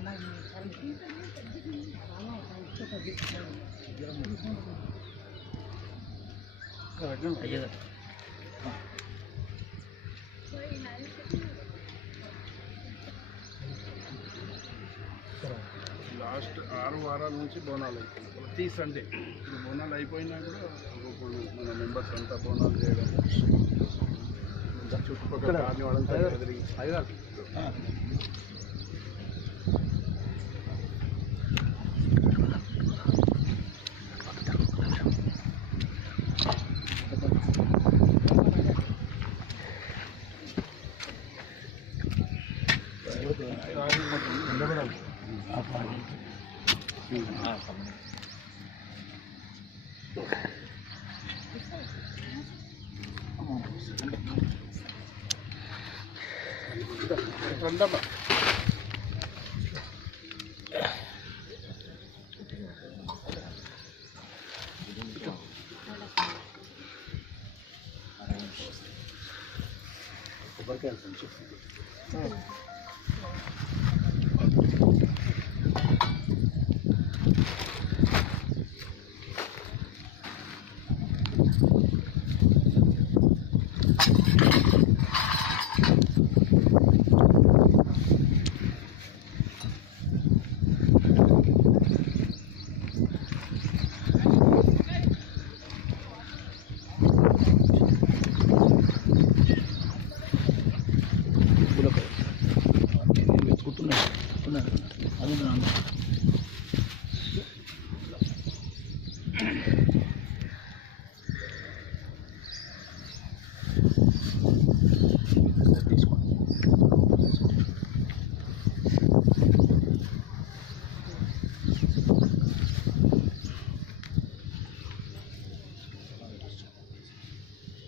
Last 6 వారాల నుంచి బోనాలు అయిపోయింది. ప్రతి సండే ఇప్పుడు బోనాలు అయిపోయినా కూడా ఇప్పుడు మన మెంబర్స్ అంతా బోనాలు చేయడం, చుట్టుపక్కల కాలనీ వాళ్ళంతా రండమ్మా.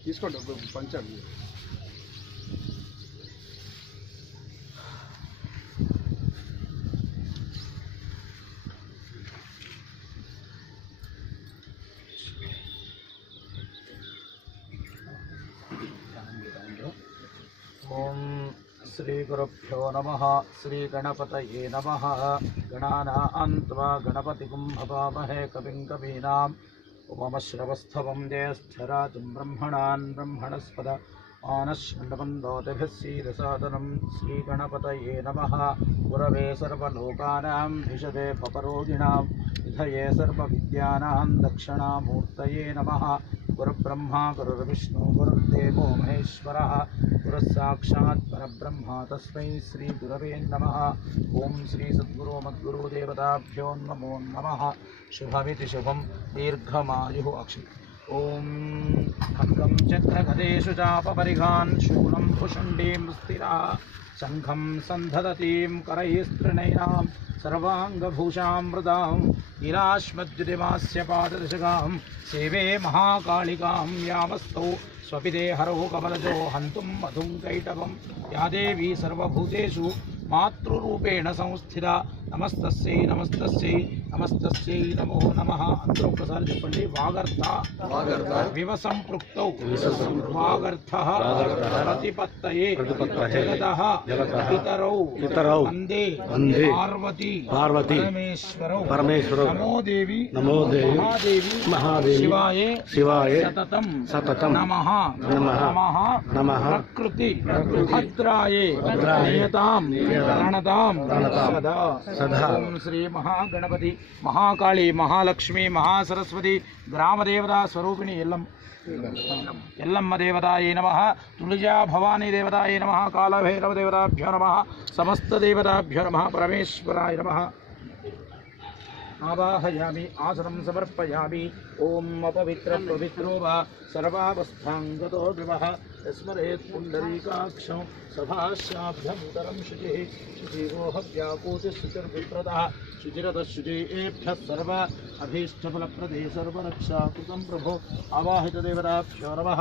తీసుకోండి ఒక పంచాంగం. ఓం శ్రీ గురుభ్యో నమః. శ్రీ గణపతయే నమః. గణానాం త్వా గణపతిం భవామహే కవిం కవీనాం ఉపమశ్రవస్తవం జ్యేష్ఠరాజం బ్రహ్మణాన్ బ్రహ్మణస్పద ఆనశ్చండమందోతిభిः सीदसादनं श्रीगणपतये नमः. गुरवे सर्वलोकानां विशदे पपरोगिणां विधये सर्वविद्यानां दक्षिणामूर्तये नमः. गुरुब्रह्मा गुरुर्विष्णु गुरुर्देवो महेश्वरः गुरुस्साक्षात् परब्रह्म तस्मै श्रीगुरवे नमः. ओं श्री सद्गुरो मद्गुरो देवताभ्यो नमो नमः. शुभमिति शुभं दीर्घमायुः अक्षि. ओं खड्गं चक्रगदेषु चापपरिघान् शूलं कुशुण्डीं स्थिरा शङ्खं सन्धदतीं करैस्त्रिनयनां सर्वाङ्गभूषां मृदां गिराश्मद्युतिमास्य पाददशगां सेवे महाकालिकां यामस्तौ स्वपिते हरो कमलजो हन्तुं मधुं कैटभं या देवी सर्वभूतेषु मातृरूपेण संस्थिता नमस्तस्यै नमस्तस्यै नमस्तस्यै नमो नमः. अंदरो प्रसाद చెప్పండి. వాగర్థ వివ సంపృక్తౌ వాగర్థః ప్రతిపత్తయే జగతః పితరౌ వందే పార్వతీ పరమేశ్వరౌ నమో దేవి మహాదేవి శివాయ సతతం నమః ప్రకృతి భద్రాయే నియతాం ప్రణతాం సదా. ఓం శ్రీ మహాగణపతి మహాకాళి మహాలక్ష్మి మహాసరస్వతి గ్రామదేవతా స్వరూపిణి ఎల్లమ్మ దేవతాయే నమః. తులజా భవానీ దేవతాయే నమః. కాళభైరవ దేవతాభ్యో నమః. సమస్త దేవతాభ్యో నమః. పరమేశ్వరాయ నమః. आवाहयामि आसनं समर्पयामि. ओम अपवित्र पवित्रो वा सर्वावस्थांगतो विवः स्मरेत् पुण्डरीकाक्षं सभास्याभ्यन्तरं शुचिः शुचिरोह व्यापूतिः शुचिर्विप्रतः शुचिरतः शुचिभ्यः सर्व अभीष्टफलप्रदे सर्वरक्षाकृतं प्रभो. आवाहितदेवताभ्यो नमः.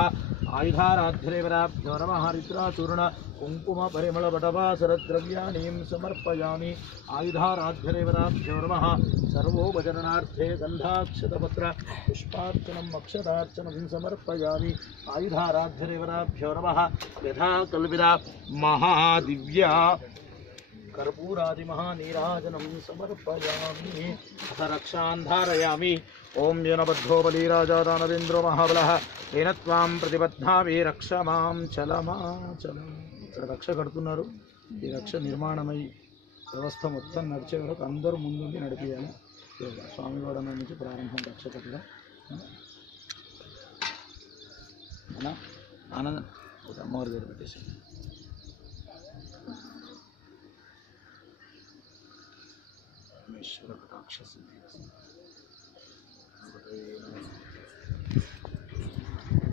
आयुधाराध्यदेवताभ्यो नमः. हरिद्राचूर्ण कुङ्कुम परिमल वटवासरद्रव्याणीं समर्पयामि. आयुधाराध्यदेवताभ्यो नमः. सर्वोपचरणार्थे गन्धाक्षतपत्र पुष्पार्चनम् अक्षतार्चनं समर्पयामि. आयुधाराध्यदेवताभ्यो नमः. यथा कल्पिता महादिव्या कर्पूरादिमहानीराजनं समर्पयामि अथ रक्षान् धारयामि ओम जनबद्धो बलिराजा दानवेन्द्रो महाबलः तेन त्वां प्रतिबद्धामि रक्ष मां చలమాచల ఇక్కడ రక్ష కడుతున్నారు ఈ రక్ష నిర్మాణమై వ్యవస్థ మొత్తం నడిచే వరకు అందరూ ముందుండి నడిపియాలి స్వామివాడ నుంచి ప్రారంభం రక్ష కట్టడం అలా ఆనంద అమ్మవారి దగ్గర పెట్టేసి ఈశ్వర కటాక్ష సిద్ధి